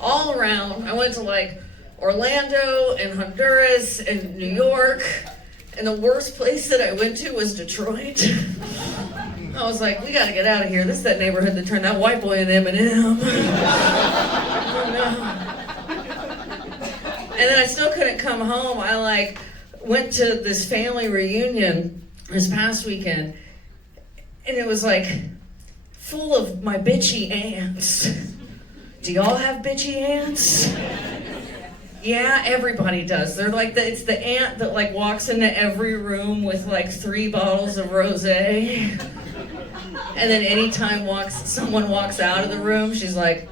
all around. I went to like Orlando and Honduras and New York, and the worst place that I went to was Detroit. I was like, we gotta get out of here. This is that neighborhood that turned that white boy into Eminem. Oh no. And then I still couldn't come home. I like went to this family reunion this past weekend, and it was like full of my bitchy aunts. Do y'all have bitchy aunts? Yeah, everybody does. They're like it's the aunt that like walks into every room with like 3 bottles of rosé. And then anytime someone walks out of the room, she's like,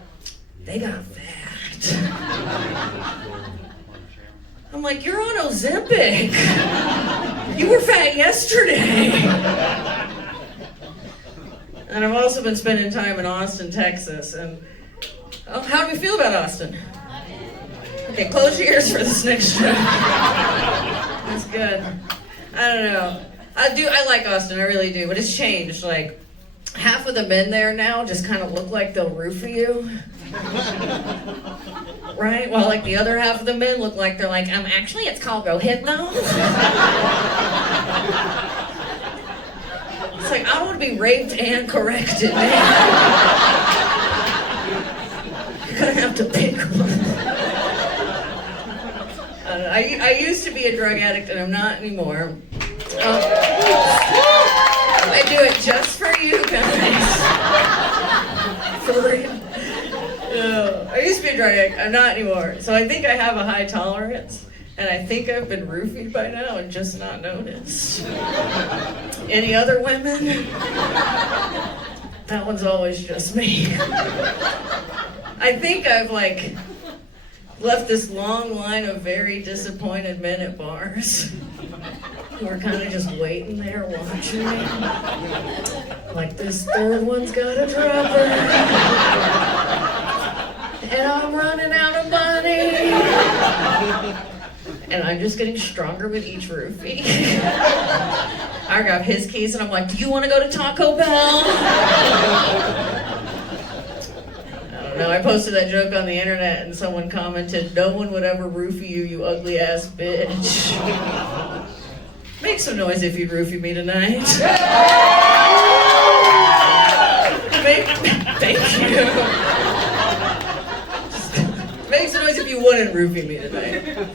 they got fat. I'm like, you're on Ozempic. You were fat yesterday. And I've also been spending time in Austin, Texas. And how do we feel about Austin? Okay, close your ears for this next show. That's good. I don't know. I like Austin, I really do, but it's changed. Like, half of the men there now just kind of look like they'll roofie you. Right? While like the other half of the men look like they're like, actually it's called Rohypnol. It's like, I want to be raped and corrected, man. You're gonna have to pick one. I used to be a drug addict and I'm not anymore. I do it just for you guys. For real. I used to be a drug addict, I'm not anymore. So I think I have a high tolerance, and I think I've been roofied by now and just not noticed. Any other women? That one's always just me. I think I've like left this long line of very disappointed men at bars who are kind of just waiting there watching me. Like, this third one's got a dropper. And I'm running out of money. And I'm just getting stronger with each roofie. I grab his keys and I'm like, do you want to go to Taco Bell? No, I posted that joke on the internet and someone commented, no one would ever roofie you, you ugly ass bitch. Make some noise if you'd roofie me tonight. Thank you. Make some noise if you wouldn't roofie me tonight. Okay.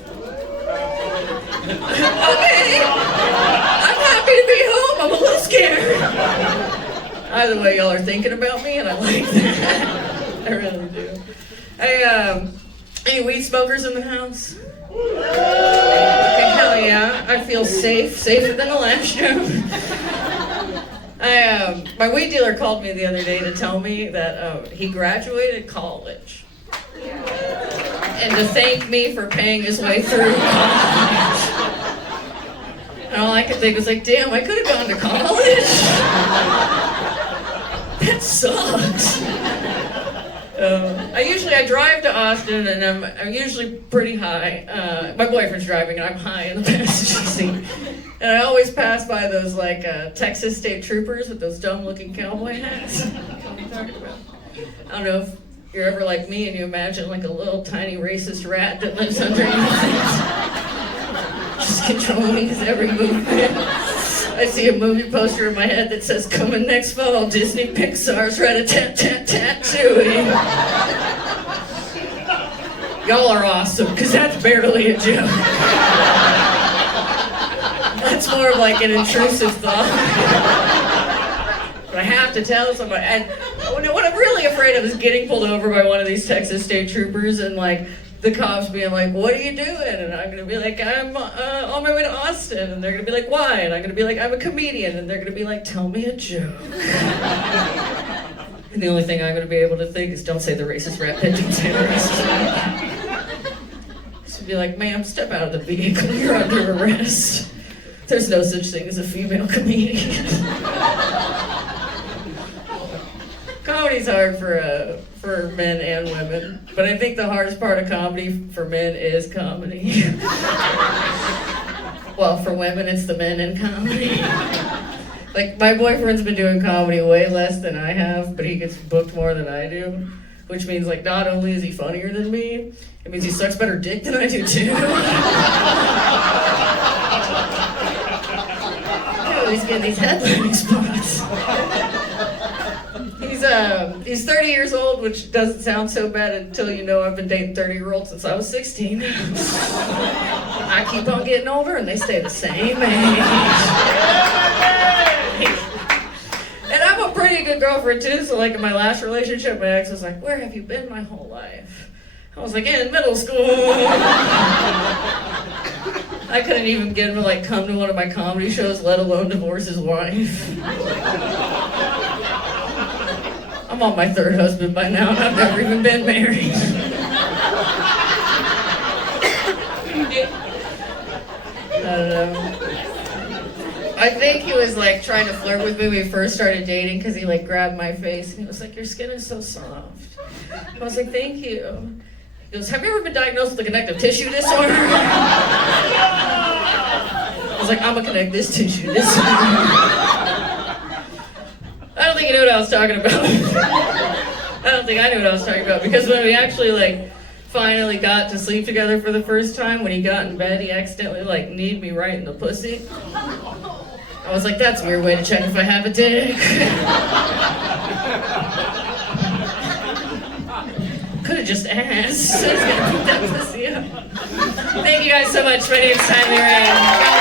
I'm happy to be home. I'm a little scared. Either way, y'all are thinking about me and I like that. I really do. Any weed smokers in the house? Okay, hell yeah. I feel safer than the last show. My weed dealer called me the other day to tell me that he graduated college. And to thank me for paying his way through college. And all I could think was like, damn, I could have gone to college. That sucks. I drive to Austin and I'm usually pretty high. My boyfriend's driving and I'm high in the passenger seat. And I always pass by those like Texas state troopers with those dumb looking cowboy hats. That's what I'm talking about. I don't know if you're ever like me and you imagine like a little tiny racist rat that lives under your feet. Just controlling his every movement. I see a movie poster in my head that says, coming next fall, Disney Pixar's Rat-a-tat-tat-tat-tooing. Y'all are awesome, because that's barely a joke. That's more of like an intrusive thought. But I have to tell somebody, and what I'm really afraid of is getting pulled over by one of these Texas state troopers and like, the cops being like, what are you doing? And I'm gonna be like, I'm on my way to Austin. And they're gonna be like, why? And I'm gonna be like, I'm a comedian. And they're gonna be like, tell me a joke. And the only thing I'm gonna be able to think is, don't say the racist rat pigeons. Just be like, ma'am, step out of the vehicle. You're under arrest. There's no such thing as a female comedian. Comedy's hard for men and women, but I think the hardest part of comedy for men is comedy. Well, for women, it's the men in comedy. Like, my boyfriend's been doing comedy way less than I have, but he gets booked more than I do, which means like not only is he funnier than me, it means he sucks better dick than I do too. He's getting these headlining spots. He's 30 years old, which doesn't sound so bad until you know I've been dating 30-year-olds since I was 16. I keep on getting older and they stay the same age. And I'm a pretty good girlfriend too, so like in my last relationship, my ex was like, "Where have you been my whole life?" I was like, "In middle school." I couldn't even get him to like come to one of my comedy shows, let alone divorce his wife. I'm on my third husband by now, and I've never even been married. I don't know. I think he was like trying to flirt with me when we first started dating because he like grabbed my face and he was like, "Your skin is so soft." I was like, "Thank you." He goes, "Have you ever been diagnosed with a connective tissue disorder?" I was like, "I'm gonna connect this tissue disorder." I don't think he knew what I was talking about. I don't think I knew what I was talking about because when we actually like finally got to sleep together for the first time, when he got in bed, he accidentally like kneed me right in the pussy. I was like, "That's a weird way to check if I have a dick." Could have just asked. I was gonna keep that pussy up. Thank you guys so much. My name's Amer.